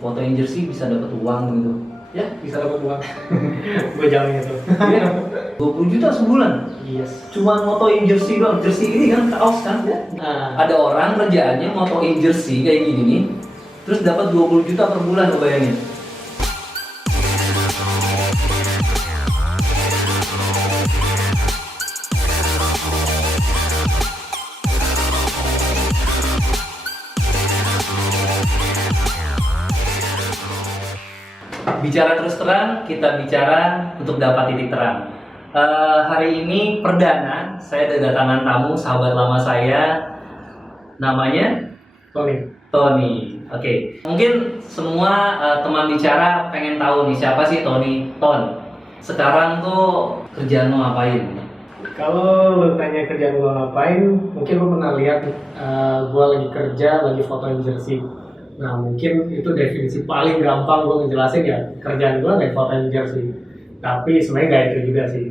fotoin jersey bisa dapat uang gitu. Ya bisa dapat uang. Gue jamin itu. Iya. 20 juta sebulan. Yes. Cuma motoin jersey doang. Jersey ini kan kaos kan ya. Nah, Ada orang kerjaannya motoin jersey kayak gini nih. Terus dapat 20 juta per bulan, lo bayangin. Bicara terus terang, kita bicara untuk dapat titik terang. Hari ini perdana saya kedatangan tamu sahabat lama saya, namanya Tony. Oke. Mungkin semua teman bicara pengen tahu nih siapa sih Tony. Ton, sekarang tuh kerjaan lo ngapain? Kalau lu tanya kerjaan gue ngapain, mungkin lu pernah lihat gue lagi kerja, lagi fotoin jersey. Nah mungkin itu definisi paling gampang gue ngejelasin ya, kerjaan gue lagi fotoin jersey. Tapi sebenarnya nggak itu juga sih.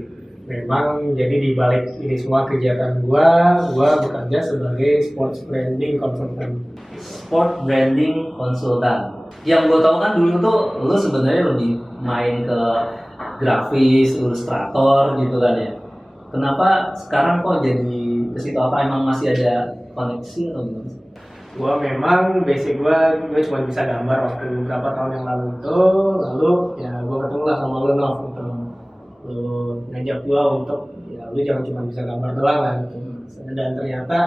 Memang jadi di balik ini semua kegiatan gue bekerja sebagai sports branding consultant. Sport branding konsultan. Yang gue tahu kan dulu tuh lo sebenarnya lebih main ke grafis, ilustrator gitu kan ya. Kenapa sekarang kok jadi ke situ? Apa emang masih ada koneksi atau gimana? Gue memang basic gue cuma bisa gambar waktu beberapa tahun yang lalu itu, lalu ya gue ketemu lah sama lu Nov gitu. Lu ngajak gue untuk ya lu jangan cuma bisa gambar doang lah gitu. Dan ternyata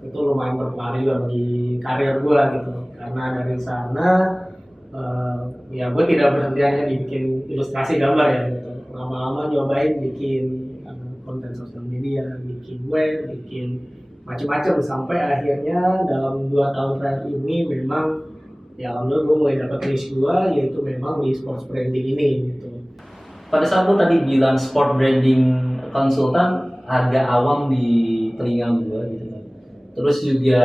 itu lumayan berpengaruh juga bagi karir gue gitu, karena dari sana ya gue tidak berhenti hanya bikin ilustrasi gambar ya gitu. Lama-lama nyobain bikin konten sosial media, bikin web, bikin macam-macam sampai akhirnya dalam 2 tahun terakhir ini memang ya alhamdulillah gue mulai dapat niche gue, yaitu memang di sports branding ini gitu. Pada saat lo tadi bilang sport branding konsultan, agak awam di telinga gue gitu kan. Terus juga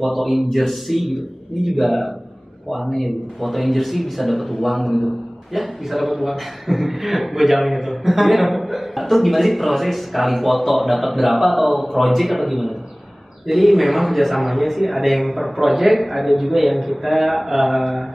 fotoin jersey gitu. Ini juga kok aneh gitu. Fotoin jersey bisa dapat uang gitu. Ya bisa dapat uang. Gue jamin itu. Itu gimana sih proses sekali foto dapat berapa atau project atau gimana? Jadi memang kerjasamanya sih ada yang per project, ada juga yang kita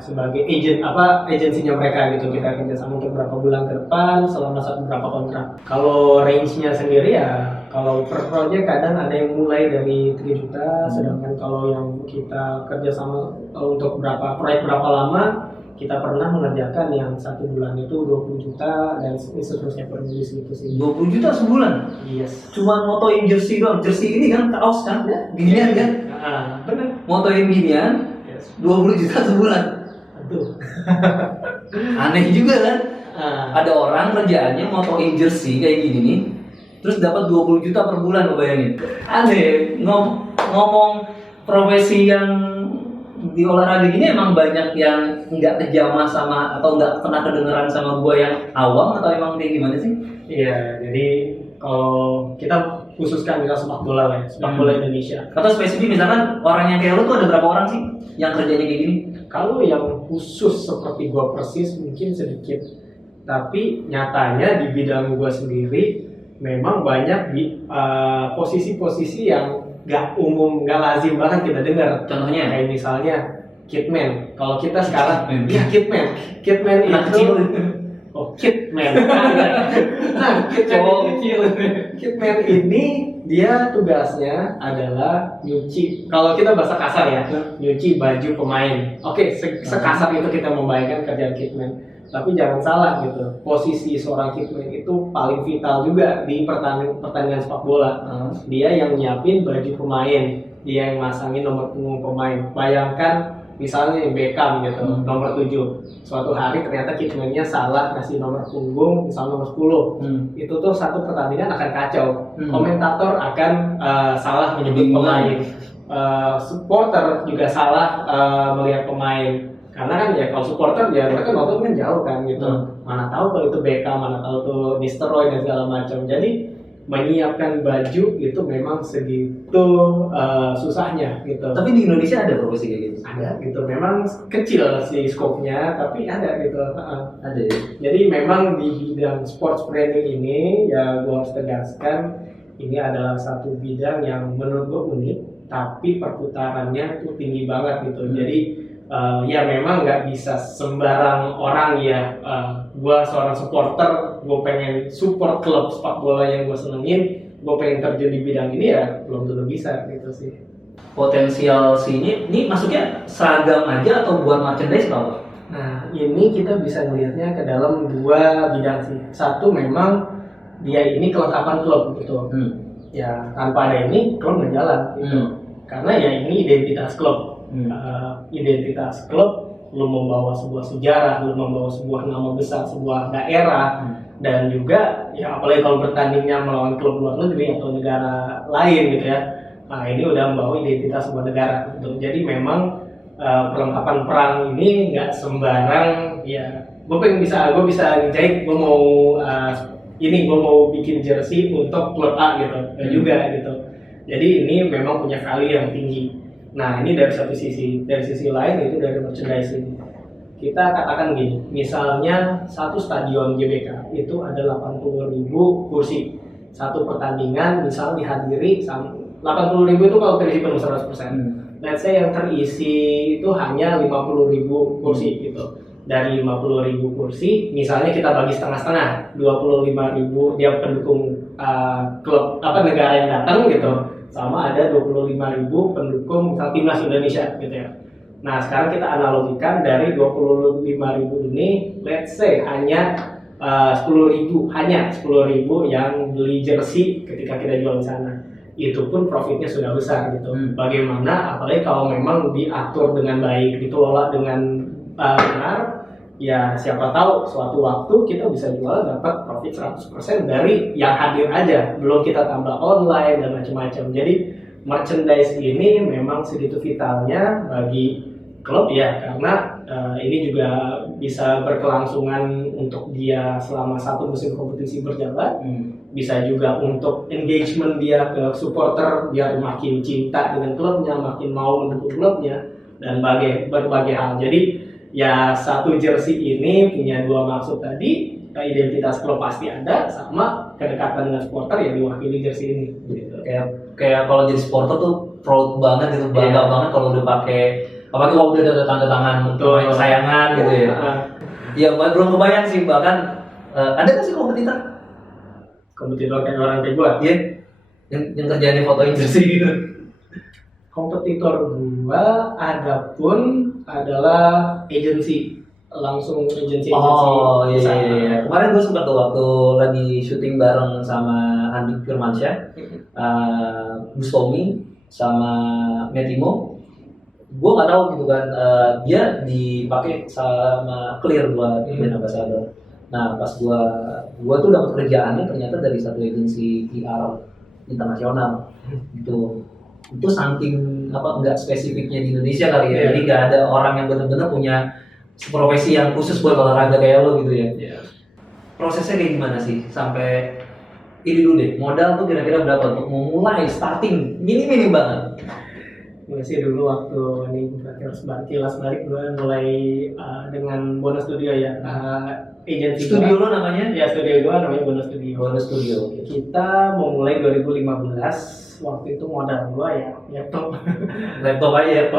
sebagai agensinya mereka gitu, kita kerjasama untuk berapa bulan ke depan selama beberapa kontrak. Kalau range-nya sendiri ya kalau per project kadang ada yang mulai dari 3 juta, sedangkan kalau yang kita kerjasama untuk proyek berapa lama, kita pernah mengerjakan yang 1 bulan itu 20 juta dan seterusnya per minggu gitu sih. 20 juta sebulan? Yes. Cuma motoin jersey doang. Jersey ini kan kaos kan ya? Ginian kan? Bener. Motoin ginian, Yes. 20 juta sebulan. Aduh. Aneh juga kan? Ada orang kerjaannya motoin jersey kayak gini nih, terus dapat 20 juta per bulan, lo bayangin. Aneh, ngomong profesi yang di olahraga gini emang banyak yang nggak kejamah sama atau nggak pernah kedengeran sama gua yang awam, atau emang kayak gimana sih? Iya, jadi kalau kita khususkan misal sepak bola lah, sepak bola Indonesia. Atau spesifik misalkan orang yang kayak lu tuh ada berapa orang sih yang kerjanya kayak gini? Kalau yang khusus seperti gua persis mungkin sedikit, tapi nyatanya di bidang gua sendiri memang banyak di posisi-posisi yang nggak umum, nggak lazim banget kita dengar. Contohnya? Kayak misalnya kitman. Kalau kita sekarang, Kitman. ya kitman. Kitman Anak itu, kecil. oh kitman. Nah, kitman ini dia tugasnya adalah nyuci. Kalau kita bahasa kasar ya, nyuci baju pemain. Oke, sekasar itu kita membayangkan kerjaan kitman. Tapi jangan salah gitu, posisi seorang kitman itu paling vital juga di pertandingan sepak bola. Dia yang nyiapin baju pemain, dia yang masangin nomor punggung pemain. Bayangkan misalnya Beckham gitu, nomor 7. Suatu hari ternyata kitman-nya salah ngasih nomor punggung, misalnya nomor 10. Itu tuh satu pertandingan akan kacau. Komentator akan salah menyebut pemain. Supporter juga salah melihat pemain. Karena kan ya kalau supporter ya mereka nonton kan jauh kan gitu. Mana tahu kalau itu Beckham, mana tahu itu Nistelrooy dan segala macam. Jadi menyiapkan baju itu memang segitu susahnya gitu. Tapi di Indonesia ada profesi kayak gitu? Ada gitu, memang kecil sih skopnya, tapi ada gitu. Ada ya? Jadi memang di bidang sports branding ini ya gue harus tegaskan ini adalah satu bidang yang menurut gue unik, tapi perputarannya itu tinggi banget gitu. Jadi Ya memang nggak bisa sembarang orang ya. Gue seorang supporter, gue pengen support klub sepak bola yang gue senengin, gue pengen terjun di bidang ini ya belum tentu bisa gitu sih. Potensial si ini masuknya seragam aja atau buat merchandise apa? Nah ini kita bisa melihatnya ke dalam dua bidang sih. Satu memang dia ini kelengkapan klub gitu. Ya tanpa ada ini klub nggak jalan gitu. Karena ya ini identitas klub. Identitas klub, lu membawa sebuah sejarah, lu membawa sebuah nama besar, sebuah daerah, dan juga ya apalagi kalau bertandingnya melawan klub luar negeri atau negara lain gitu ya. Nah ini udah membawa identitas sebuah negara gitu. Jadi memang perlengkapan perang ini nggak sembarang ya. Gue bisa jahit, gue mau gue mau bikin jersey untuk klub A gitu, juga gitu. Jadi ini memang punya value yang tinggi. Nah ini dari satu sisi, dari sisi lain itu dari merchandising. Kita katakan gini, misalnya satu stadion GBK itu ada 80.000 kursi. Satu pertandingan misalnya dihadiri 80.000 itu kalau terisi penuh 100%. Let's say yang terisi itu hanya 50.000 kursi gitu. Dari 50.000 kursi, misalnya kita bagi setengah-setengah, 25.000 dia pendukung klub negara yang datang gitu. Sama ada 25.000 pendukung misal timnas Indonesia gitu ya. Nah sekarang kita analogikan dari 25.000 ini, let's say hanya 10.000 yang beli jersey ketika kita jual di sana. Itu pun profitnya sudah besar gitu. Bagaimana apalagi kalau memang diatur dengan baik, dikelola dengan benar, ya siapa tahu suatu waktu kita bisa jual dapat profit 100% dari yang hadir aja, belum kita tambah online dan macam-macam. Jadi merchandise ini memang segitu vitalnya bagi klub ya, karena ini juga bisa berkelangsungan untuk dia selama satu musim kompetisi berjalan. Bisa juga untuk engagement dia ke supporter, biar makin cinta dengan klubnya, makin mau mendukung klubnya, dan berbagai hal. Jadi ya satu jersey ini punya dua maksud tadi, identitas klub pasti ada, sama kedekatan dengan supporter yang diwakili jersey ini gitu. Kayak kalau jadi supporter tuh proud banget gitu, bangga banget kalau udah pakai, apalagi kalau udah ada tanda tangan pemain kesayangan gitu ya. Iya, belum kebayang sih, bahkan ada nggak sih kompetitor kayak orang kayak gua? Iya, yang kerjanya fotoin jersey gitu. Kompetitor gua ada pun adalah agency, langsung agency. Oh iya. Kemarin gue sempat tuh waktu lagi syuting bareng sama Andi Firmansyah, Bustomi sama Metimo. Gue nggak tahu gitu kan, dia dipakai sama Clear buat brand ambassador. Nah pas gue tuh dapat kerjaannya ternyata dari satu agensi PR internasional gitu. Itu saking nggak spesifiknya di Indonesia kali ya, jadi nggak ada orang yang benar-benar punya profesi yang khusus buat olahraga kayak lo gitu ya. Prosesnya kayak gimana sih sampai ini dulu deh, modal tuh kira-kira berapa untuk memulai starting minim banget? Gue sih dulu waktu ini kilas balik gue mulai dengan Bonus Studio ya, agensi studio lo namanya? Ya studio gue namanya Bonus Studio. Bonus Studio. Kita memulai 2015. Waktu itu modal gua ya laptop aja,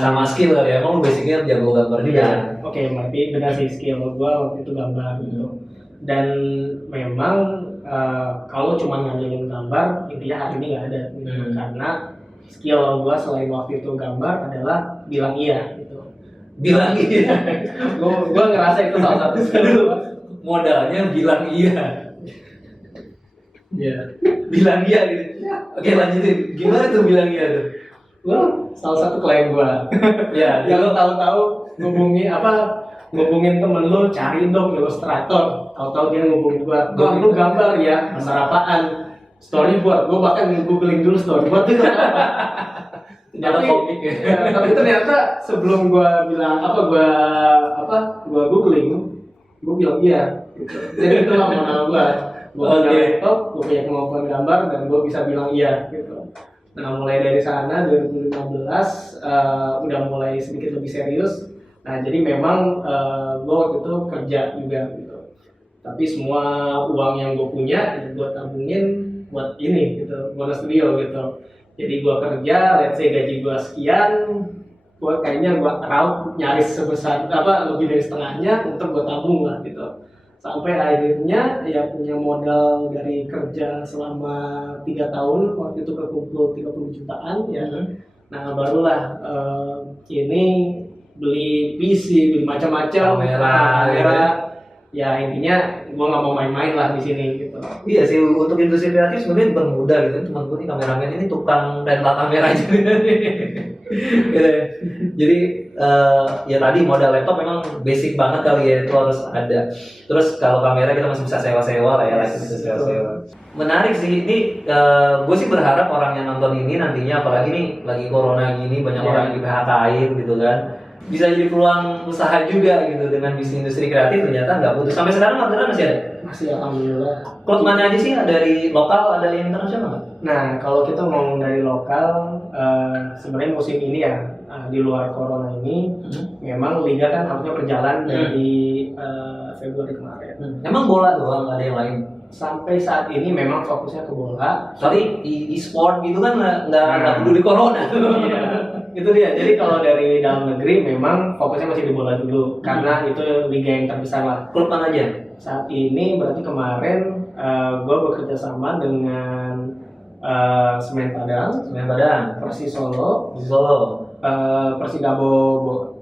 sama skill kali ya, emang lu basicnya jago gambar juga. Oke, berarti benar sih, skill gua waktu itu gambar gitu. Dan memang kalau cuma ngandelin gambar, intinya hari ini nggak ada gitu. Karena skill gua selain waktu itu gambar adalah bilang iya gitu. Bilang iya. gua ngerasa itu salah satu skill gua. Modalnya bilang iya. Bilang iya gitu. Oke, lanjutin. Gimana tuh bilang iya tuh? Salah satu klien gua. Yang tahu-tahu ngubungin temen lu, cari dong ilustrator. Tahu-tahu dia ngubungin gua. Lu gambar ya, gambar apaan? Storyboard. Gua bahkan googling dulu storyboard itu apa. Tapi ternyata sebelum gua bilang gua googling, gua bilang iya. Jadi itulah modal gua. Gue punya laptop, gue punya kemampuan gambar, dan gue bisa bilang iya gitu. Nah mulai dari sana 2015 udah mulai sedikit lebih serius. Nah jadi memang gue waktu itu kerja juga gitu. Tapi semua uang yang gue punya gue tabungin buat ini gitu, Bonus Studio gitu. Jadi gue kerja, let's say gaji gue sekian, kayaknya gue raup nyaris sebesar lebih dari setengahnya untuk gue tabung lah gitu. Sampai akhirnya ya punya modal dari kerja selama 3 tahun, waktu itu kekumpul 30 jutaan ya. Nah barulah ini beli PC, beli macam-macam kamera. Ya intinya gue nggak mau main-main lah di sini gitu. Iya sih, untuk industri kreatif sebenarnya bermudah gitu. Teman gue nih kameramen ini tukang rental kamera aja gitu. Jadi ya tadi modal laptop memang basic banget kali ya, itu harus ada. Terus kalau kamera kita masih bisa sewa-sewa lah ya, bisa sewa-sewa. Menarik sih ini, gue sih berharap orang yang nonton ini nantinya, apalagi nih lagi corona gini banyak orang yang di PHK-in gitu kan, bisa jadi peluang usaha juga gitu dengan bisnis industri kreatif. Ternyata nggak putus sampai sekarang. Orderan masih ada? Masih, alhamdulillah. Klub mana aja sih? Dari lokal, ada yang internasional nggak? Nah kalau kita ngomong dari lokal, sebenarnya musim ini ya di luar corona ini memang liga kan harusnya berjalan dari Februari kemarin. Emang bola doang, nggak ada yang lain? Sampai saat ini memang fokusnya ke bola. Soalnya e-sport gitu kan nggak peduli corona. Iya, itu dia. Jadi kalau dari dalam negeri memang fokusnya masih di bola dulu, karena itu liga yang terbesar lah. Klub mana aja? Saat ini berarti kemarin gue bekerja sama dengan Semen Padang, Persis Solo, Persikabo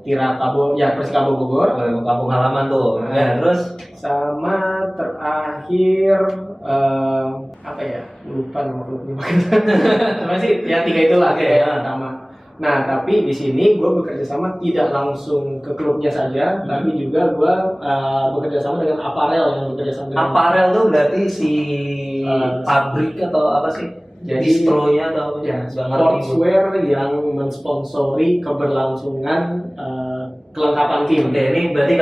Persikabo Bogor, kampung halaman tuh. Ya, terus sama terakhir apa ya, lupa nama klubnya. Cuma sih ya 3 itulah kayak pertama. Nah tapi di sini gue bekerja sama tidak langsung ke klubnya saja, tapi juga gue bekerja sama dengan aparel yang bekerja sama dengan aparel tuh berarti si pabrik atau apa sih? Jadi distronya atau ya, sportswear yang mensponsori keberlangsungan kelengkapan tim. Oke, ini berarti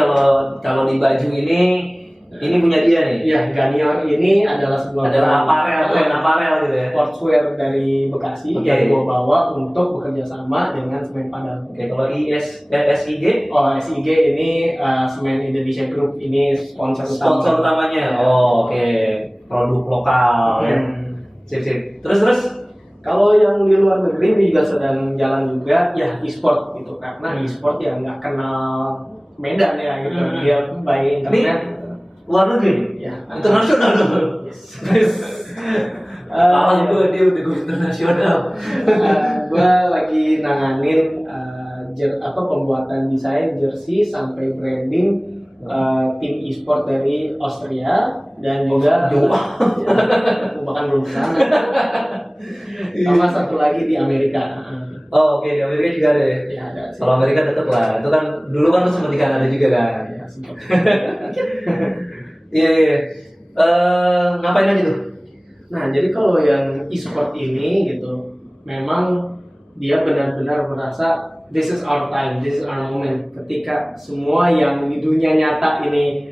kalau di baju ini punya dia nih. Ya, Ganior ini adalah sebuah aparel gitu ya. Sportswear dari Bekasi yang gue bawa untuk bekerja sama dengan Semen Padang. Oke, kalau SIG? Oh, SIG ini Semen Indonesia Group, ini sponsor utamanya. Oh, oke. Produk lokal. Sip. Terus kalau yang di luar negeri ini juga sedang jalan juga ya e-sport gitu, karena e-sport ya nggak kenal Medan ya gitu. Dia by internet. Luar negeri ya, internasional dong. Kalah dia udah go internasional. Gue lagi nanganin pembuatan desain jersey sampai branding tim e-sport dari Austria dan juga bahkan belum sana. Sama satu lagi di Amerika. Oh oke, di Amerika juga ada ya? Ya ada. Kalau Amerika deket lah, itu kan dulu kan lu sempat di Kanada juga kan? Ya sempat. Iya. Ngapain aja tuh? Nah jadi kalau yang e-sport ini gitu, memang dia benar-benar merasa this is our time, this is our moment. Ketika semua yang di dunia nyata ini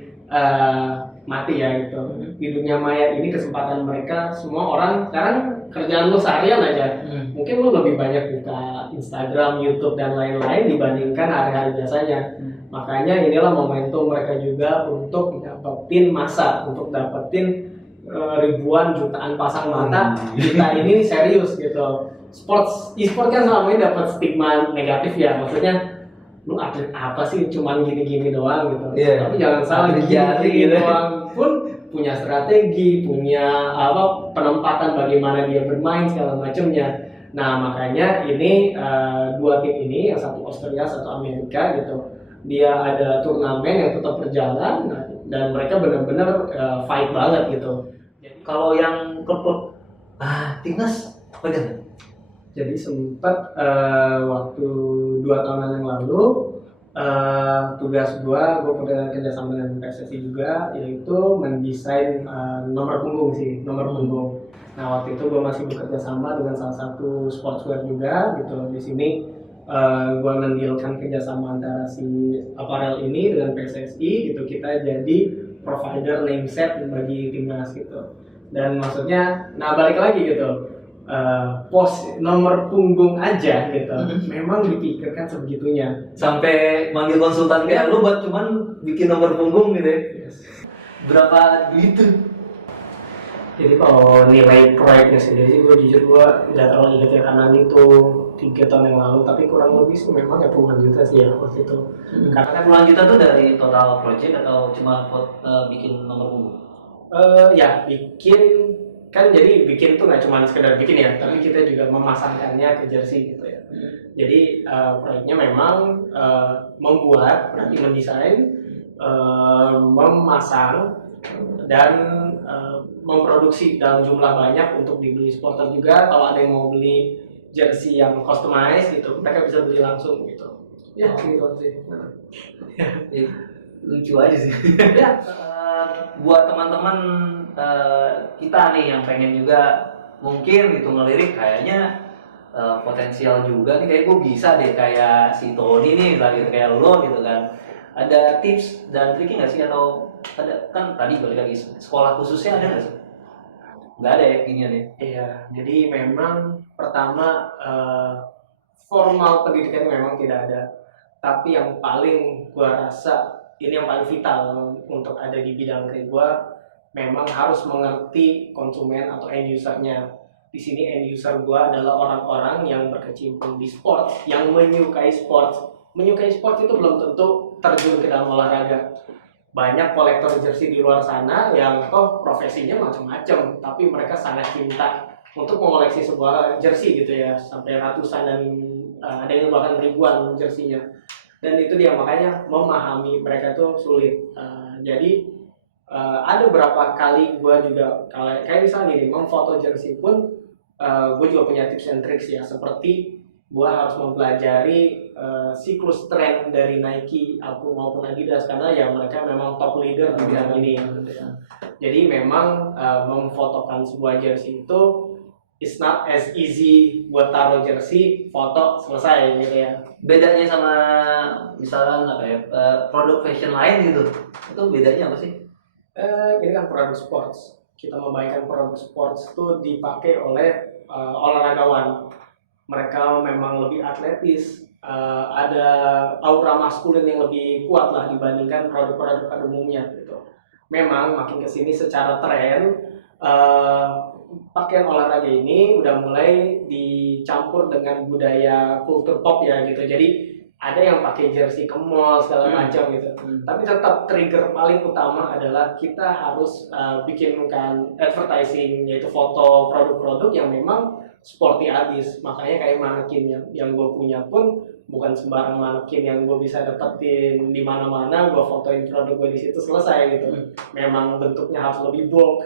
mati ya gitu, di dunia maya ini kesempatan mereka, semua orang sekarang kerjaan lu seharian aja, mungkin lu lebih banyak buka Instagram, YouTube dan lain-lain dibandingkan hari-hari biasanya. Makanya inilah momentum mereka juga untuk dapetin masa, untuk dapetin ribuan jutaan pasang mata. Kita ini serius gitu. E-sport kan selama ini dapat stigma negatif ya, maksudnya lu atlet apa sih, cuman gini-gini doang gitu. Tapi jangan salah, gini doang pun punya strategi, punya penempatan bagaimana dia bermain segala macamnya. Nah makanya ini 2 tim ini, yang satu Australia, satu Amerika gitu, dia ada turnamen yang tetap berjalan dan mereka benar-benar fight banget gitu. Jadi kalau yang klub timnas pegang. Jadi sempat waktu 2 tahunan yang lalu tugas gue pernah kerjasama dengan PSSI juga, yaitu mendesain nomor punggung. Nah waktu itu gue masih bekerja sama dengan salah satu sportswear juga gitu. Di sini gue mendilkan kerjasama antara si aparel ini dengan PSSI gitu. Kita jadi provider name set bagi timnas gitu. Dan maksudnya, nah balik lagi gitu. Pos nomor punggung aja gitu, memang dipikirkan sebegitunya. Sampai manggil konsultan kayak lu buat cuman bikin nomor punggung gitu ya. Berapa duit tuh? Jadi kalau nilai proyeknya sendiri sih gue jujur nggak terlalu ingat ya, karena itu 3 tahun yang lalu, tapi kurang lebih sih memang ya puluhan juta sih ya waktu itu. Karena kan puluhan juta tuh dari total project atau cuma bikin nomor punggung? Ya bikin, kan jadi bikin tuh nggak cuma sekedar bikin ya, tapi kita juga memasangkannya ke jersey gitu ya. Jadi proyeknya memang membuat, berarti mendesain, memasang dan memproduksi dalam jumlah banyak untuk dibeli supporter juga. Kalau ada yang mau beli jersey yang customized gitu, mereka bisa beli langsung gitu. Ya gitu sih. Lucu aja sih. Ya, buat teman-teman kita nih yang pengen juga mungkin gitu ngelirik, kayaknya potensial juga nih, kayak gue bisa deh kayak si Tony nih lagi kayak lo gitu kan. Ada tips dan triknya nggak sih, atau ada kan tadi balik lagi sekolah khususnya ada nggak sih? Nggak ada ya gini deh. Iya, jadi memang pertama formal pendidikannya memang tidak ada, tapi yang paling gua rasa ini yang paling vital untuk ada di bidang kayak gua, memang harus mengerti konsumen atau end usernya. Di sini end user gua adalah orang-orang yang berkecimpung di sport, yang menyukai sport. Menyukai sport itu belum tentu terjun ke dalam olahraga. Banyak kolektor jersey di luar sana yang profesinya macam-macam, tapi mereka sangat cinta untuk mengoleksi sebuah jersey gitu ya, sampai ratusan dan ada yang bahkan ribuan jerseynya. Dan itu dia, makanya memahami mereka tuh sulit. Jadi ada beberapa kali gue juga kayak misalnya gini, memfoto jersey pun gue juga punya tips and tricks ya, seperti gue harus mempelajari siklus tren dari Nike maupun Adidas, karena ya mereka memang top leader di bidang ini gitu ya. Jadi memang memfotokan sebuah jersey itu it's not as easy buat taruh jersey, foto selesai gitu ya. Bedanya sama misalnya apa ya, produk fashion lain gitu, itu bedanya apa sih? Ini kan produk sports, kita membayangkan produk sports itu dipakai oleh olahragawan. Mereka memang lebih atletis, ada aura maskulin yang lebih kuat lah dibandingkan produk-produk pada umumnya gitu. Memang makin kesini secara tren, pakaian olahraga ini udah mulai dicampur dengan budaya kultur pop ya gitu. Jadi ada yang pakai jersey ke mall segala macam gitu. Tapi tetap trigger paling utama adalah kita harus bikinkan advertising, yaitu foto produk-produk yang memang sporty abis. Makanya kayak manekin yang gue punya pun bukan sembarang manekin yang gue bisa dapetin di mana-mana, gue fotoin produk gue di situ selesai gitu. Memang bentuknya harus lebih bulk,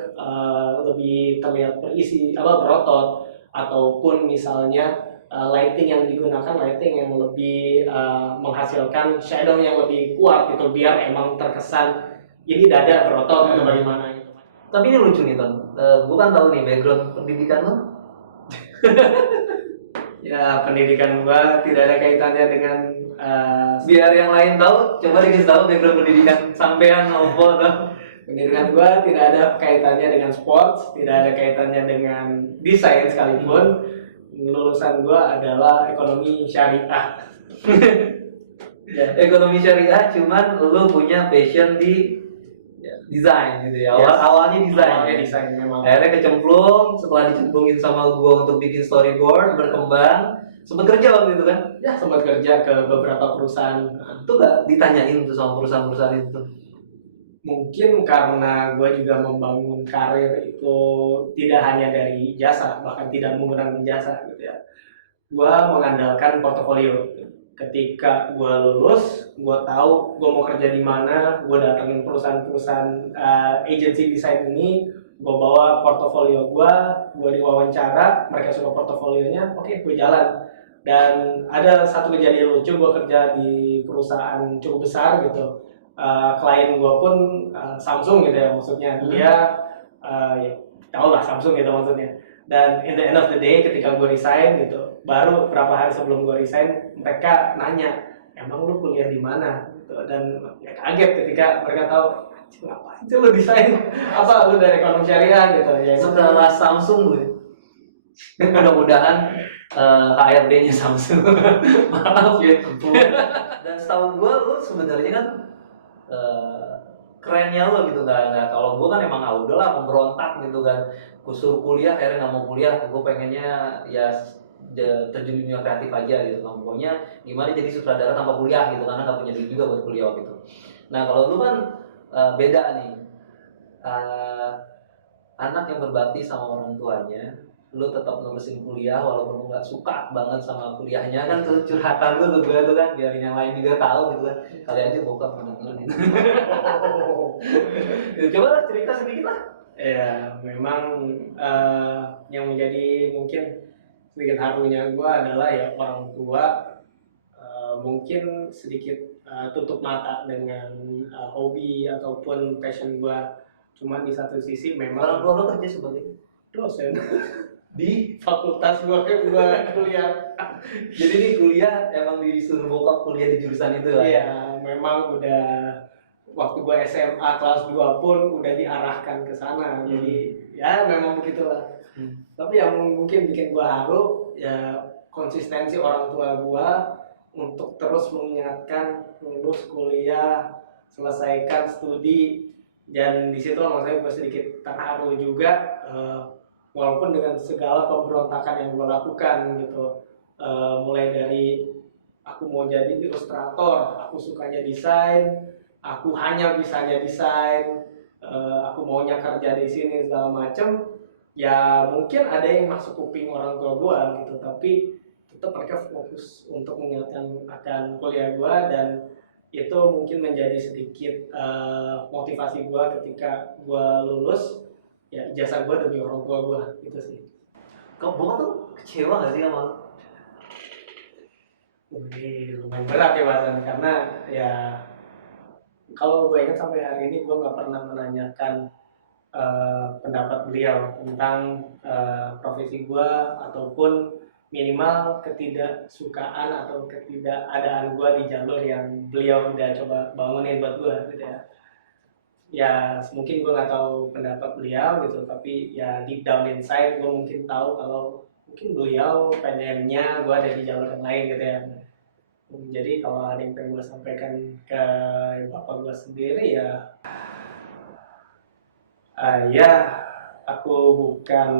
lebih terlihat berisi, berotot, ataupun misalnya lighting yang digunakan lighting yang lebih menghasilkan shadow yang lebih kuat gitu, biar emang terkesan ini dada berotot atau bagaimana gitu. Tapi ini lucu nih Ton, gue kan tahu nih background pendidikan lo. Ya pendidikan gua tidak ada kaitannya dengan Biar yang lain tahu, coba dikasih tahu background pendidikan sampean apa tuh. pendidikan gua tidak ada kaitannya dengan sports, tidak ada kaitannya dengan desain sekalipun. Lulusan gua adalah ekonomi syariah. Ya, ekonomi syariah, cuman lo punya passion di desain gitu ya. Awalnya desain. Awalnya desain memang. Akhirnya kecemplung, setelah dicemplungin sama gua untuk bikin storyboard, berkembang, sempat kerja waktu itu kan? Ya sempat kerja ke beberapa perusahaan. Itu gak ditanyain tuh sama perusahaan-perusahaan itu? Mungkin karena gue juga membangun karir itu tidak hanya dari jasa, bahkan tidak menggunakan jasa gitu ya. Gue mengandalkan portofolio. Ketika gue lulus, gue tahu gue mau kerja di mana, gue datangin perusahaan-perusahaan agency desain ini, gue bawa portofolio gue diwawancara, mereka suka portofolionya, oke, gue jalan. Dan ada satu kejadian lucu, gue kerja di perusahaan cukup besar gitu. Klien gue pun Samsung gitu ya, maksudnya dia ya tau lah Samsung gitu maksudnya. Dan in the end of the day ketika gue resign gitu, baru berapa hari sebelum gue resign mereka nanya, emang lu kuliah di mana gitu. Dan ya kaget ketika mereka tahu, ngapain sih lu desain, apa lu dari ekonomi syariah gitu ya. Setelah Samsung gue mudah-mudahan HRD-nya Samsung maaf ya. Dan setahu gue lu sebenarnya kan kerennya lo gitu kan. Nah, kalau gue kan emang udah lah memberontak gitu kan, gue suruh kuliah akhirnya nggak mau kuliah, gue pengennya ya terjun di dunia kreatif aja gitu kan, pokoknya gimana jadi sutradara tanpa kuliah gitu karena nggak punya duit juga buat kuliah waktu itu. Nah kalau lu kan beda nih, anak yang berbakti sama orang tuanya, lu tetap nerusin kuliah walaupun lu nggak suka banget sama kuliahnya kan, tuh curhatan lu tuh gue tuh kan, biar yang lain juga tahu gitu kan, kali aja bokap mendengar gitu. Coba lah cerita sedikit lah. Ya, memang yang menjadi mungkin sedikit harunya gue adalah ya orang tua mungkin sedikit tutup mata dengan hobi ataupun passion gue. Cuman di satu sisi Orang memang tua lu kerja sebagai dosen di, fakultas gue kuliah. jadi nih kuliah emang disuruh bokap kuliah di jurusan itu lah. Iya, memang udah waktu gue SMA kelas 2 pun udah diarahkan ke sana. Jadi ya memang begitulah. Tapi yang mungkin bikin gue haru ya konsistensi orang tua gue untuk terus mengingatkan lulus kuliah, selesaikan studi, dan di situ maksudnya gue sedikit terharu juga walaupun dengan segala pemberontakan yang gue lakukan gitu. Mulai dari aku mau jadi ilustrator, aku sukanya desain, aku hanya bisanya desain, aku maunya kerja di sini segala macem. Ya mungkin ada yang masuk kuping orang tua gue gitu, tapi tetap mereka fokus untuk mengingatkan akan kuliah gue, dan itu mungkin menjadi sedikit motivasi gue ketika gue lulus. Ya ijazah gue demi orang tua gue gitu sih. Kau bokap tuh kecewa gak sih sama lu? Ini lumayan berat ya bahasan, karena ya kalau gue ingat sampai hari ini gue nggak pernah menanyakan pendapat beliau tentang profesi gue ataupun minimal ketidaksukaan atau ketidakadaan gue di jalur yang beliau udah coba bangunin buat gue gitu ya. Ya mungkin gue nggak tahu pendapat beliau gitu, tapi ya deep down inside gue mungkin tahu kalau mungkin beliau pengennya gue ada di jalur yang lain gitu ya. Jadi kalau ada yang pengen gue sampaikan ke bapak gue sendiri ya, ya aku bukan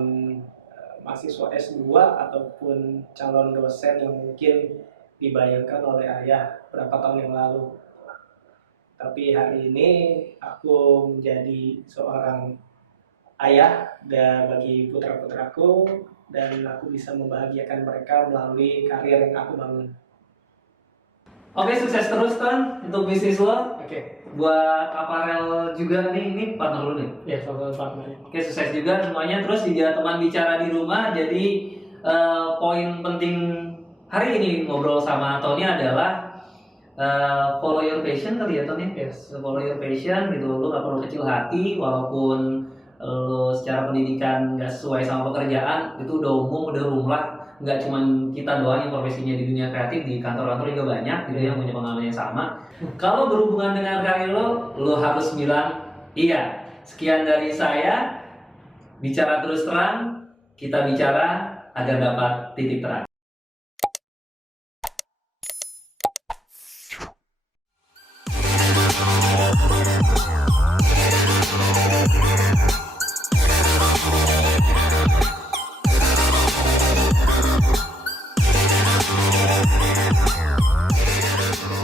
mahasiswa S2 ataupun calon dosen yang mungkin dibayangkan oleh ayah berapa tahun yang lalu. Tapi hari ini aku menjadi seorang ayah bagi putra-putraku, dan aku bisa membahagiakan mereka melalui karir yang aku bangun. Oke, sukses terus Ton untuk bisnis lo. Oke. Buat aparel juga nih, ini partner lo nih. Ya, salah satu partner. Oke, sukses juga semuanya. Terus juga teman bicara di rumah. Jadi poin penting hari ini ngobrol sama Tony adalah follow your passion kali ya Tony. Yes. Follow your passion gitu. Lo gak perlu kecil hati walaupun lo secara pendidikan gak sesuai sama pekerjaan, itu udah umum, udah rumlah. Nggak cuma kita doang yang profesinya di dunia kreatif, di kantor-kantor juga banyak gitu yang punya pengalaman yang sama. Kalau berhubungan dengan karir lo harus bilang iya. Sekian dari saya, bicara terus terang, kita bicara agar dapat titik terang.